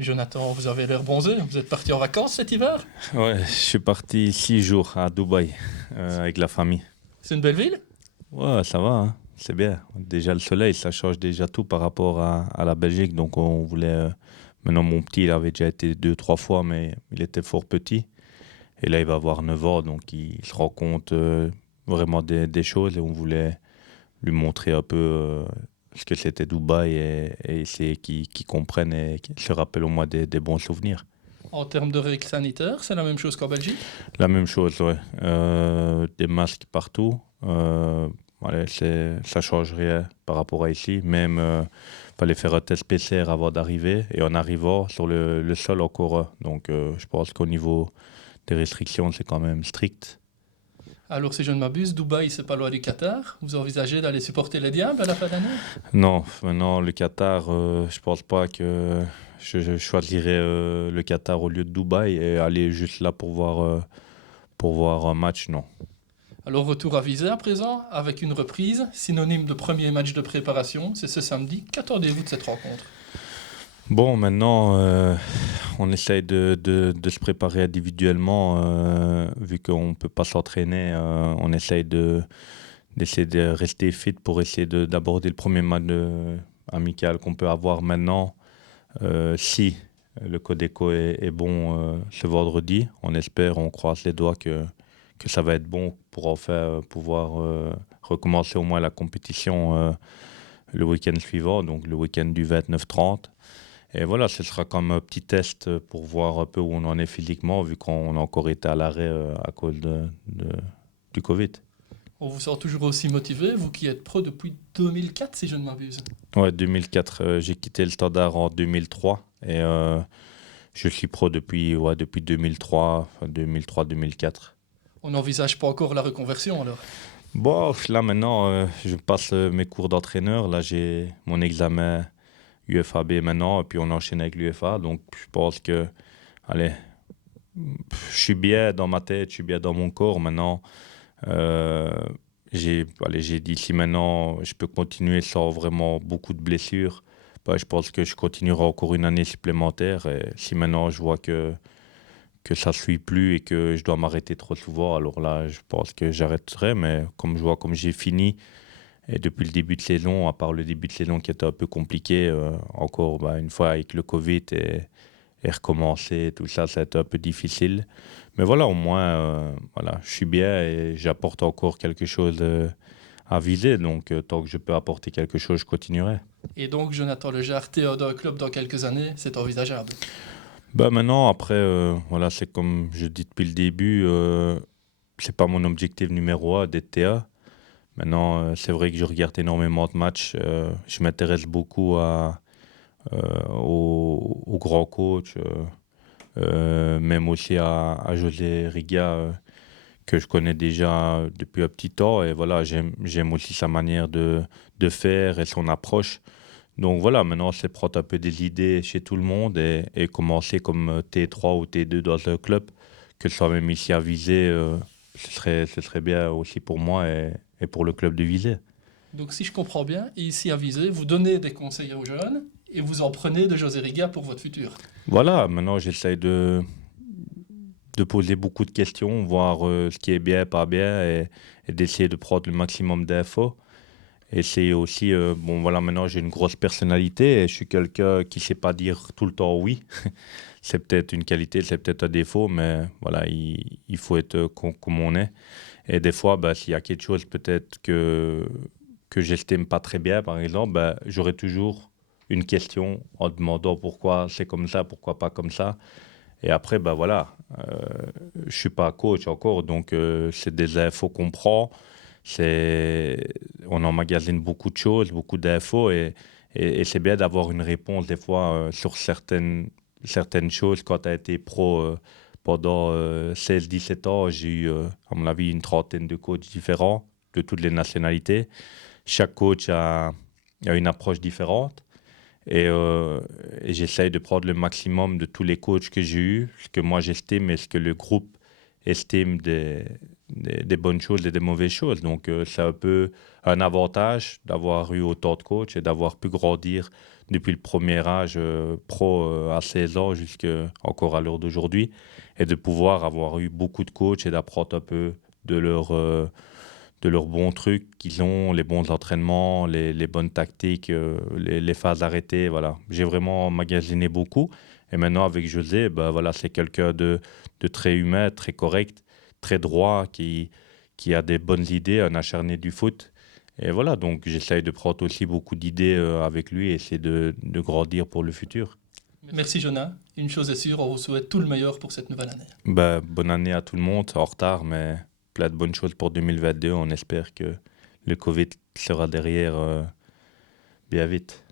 Jonathan, vous avez l'air bronzé. Vous êtes parti en vacances cet hiver? Ouais, je suis parti 6 jours à Dubaï avec la famille. C'est une belle ville? Ouais, ça va, hein, c'est bien. Déjà le soleil, ça change déjà tout par rapport à la Belgique. Donc on voulait. Maintenant mon petit, il avait déjà été 2, 3 fois, mais il était fort petit. Et là, il va avoir 9 ans, donc il se rend compte vraiment des choses. Et on voulait lui montrer un peu ce que c'était Dubaï et essayer qu'il comprenne et qu'il se rappelle au moins des bons souvenirs. En termes de règles sanitaires, c'est la même chose qu'en Belgique? La même chose, ouais. Des masques partout. Voilà, ça change rien par rapport à ici. Même, fallait faire un test PCR avant d'arriver. Et en arrivant sur le sol encore. Donc, je pense qu'au niveau des restrictions, c'est quand même strict. Alors, si je ne m'abuse, Dubaï, c'est pas loin du Qatar. Vous envisagez d'aller supporter les Diables à la fin d'année? Non, maintenant, le Qatar, je pense pas que je choisirais le Qatar au lieu de Dubaï et aller juste là pour voir un match, non. Alors, retour à Visé à présent, avec une reprise, synonyme de premier match de préparation. C'est ce samedi. Qu'attendez-vous de cette rencontre? Bon, maintenant, on essaye de se préparer individuellement, vu qu'on ne peut pas s'entraîner. On essaye d'essayer de rester fit pour essayer d'aborder le premier match amical qu'on peut avoir maintenant. Si le Codeco est bon ce vendredi, on espère, on croise les doigts que ça va être bon pour pouvoir recommencer au moins la compétition le week-end suivant, donc le week-end du 29-30. Et voilà, ce sera comme un petit test pour voir un peu où on en est physiquement, vu qu'on a encore été à l'arrêt à cause du Covid. On vous sent toujours aussi motivé, vous qui êtes pro depuis 2004, si je ne m'abuse. Ouais, 2004, j'ai quitté le Standard en 2003 et je suis pro depuis 2003, 2003-2004. On n'envisage pas encore la reconversion alors. Bon, là maintenant, je passe mes cours d'entraîneur. Là, j'ai mon examen UFAB maintenant, et puis on enchaîne avec l'UFA. Donc, je pense que, allez, je suis bien dans ma tête, je suis bien dans mon corps maintenant. Euh, j'ai dit si maintenant je peux continuer sans vraiment beaucoup de blessures, bah, je pense que je continuerai encore une année supplémentaire. Et si maintenant je vois que ça ne suit plus et que je dois m'arrêter trop souvent, alors là, je pense que j'arrêterai. Mais comme je vois, comme j'ai fini, et depuis le début de saison, à part le début de saison qui était un peu compliqué, encore bah, une fois avec le Covid et recommencer, tout ça, ça a été un peu difficile. Mais voilà, au moins, voilà, je suis bien et j'apporte encore quelque chose à viser. Donc, tant que je peux apporter quelque chose, je continuerai. Et donc, Jonathan Lejar, Théo d'un club dans quelques années, c'est envisageable. Bah maintenant, après, voilà, c'est comme je dis depuis le début, c'est pas mon objectif numéro un d'être TA. Maintenant, c'est vrai que je regarde énormément de matchs. Je m'intéresse beaucoup aux grands coachs, même aussi à José Riga, que je connais déjà depuis un petit temps. Et voilà, j'aime aussi sa manière de faire et son approche. Donc voilà, maintenant, c'est prendre un peu des idées chez tout le monde et commencer comme T3 ou T2 dans un club, que ce soit même ici à Visé, ce serait bien aussi pour moi et pour le club de Visé. Donc, si je comprends bien, ici à Visé, vous donnez des conseils aux jeunes et vous en prenez de José Riga pour votre futur. Voilà, maintenant, j'essaye de poser beaucoup de questions, voir ce qui est bien, pas bien, et d'essayer de prendre le maximum d'infos. Essayer aussi, bon voilà, maintenant j'ai une grosse personnalité et je suis quelqu'un qui sait pas dire tout le temps oui. C'est peut-être une qualité, c'est peut-être un défaut, mais voilà, il faut être comme on est. Et des fois, bah, s'il y a quelque chose peut-être que j'estime pas très bien, par exemple, bah, j'aurai toujours une question en demandant pourquoi c'est comme ça, pourquoi pas comme ça. Et après, bah voilà, je suis pas coach encore, donc c'est des infos qu'on prend, on emmagasine beaucoup de choses, beaucoup d'infos, et c'est bien d'avoir une réponse des fois sur certaines choses. Quand tu as été pro pendant 16-17 ans, j'ai eu, à mon avis, une trentaine de coachs différents de toutes les nationalités. Chaque coach a une approche différente. Et, euh, et j'essaye de prendre le maximum de tous les coachs que j'ai eus, ce que moi j'estime et ce que le groupe estime des bonnes choses et des mauvaises choses. Donc, c'est un peu un avantage d'avoir eu autant de coachs et d'avoir pu grandir depuis le premier âge pro à 16 ans jusqu'à encore à l'heure d'aujourd'hui et de pouvoir avoir eu beaucoup de coachs et d'apprendre un peu de leurs bons trucs qu'ils ont, les bons entraînements, les bonnes tactiques, les phases arrêtées. Voilà. J'ai vraiment magasiné beaucoup. Et maintenant, avec José, bah, voilà, c'est quelqu'un de très humain, très correct, très droit, qui a des bonnes idées, un acharné du foot. Et voilà, donc j'essaye de prendre aussi beaucoup d'idées avec lui et essayer de grandir pour le futur. Merci Jonah. Une chose est sûre, on vous souhaite tout le meilleur pour cette nouvelle année. Bah, bonne année à tout le monde, en retard, mais plein de bonnes choses pour 2022. On espère que le Covid sera derrière bien vite.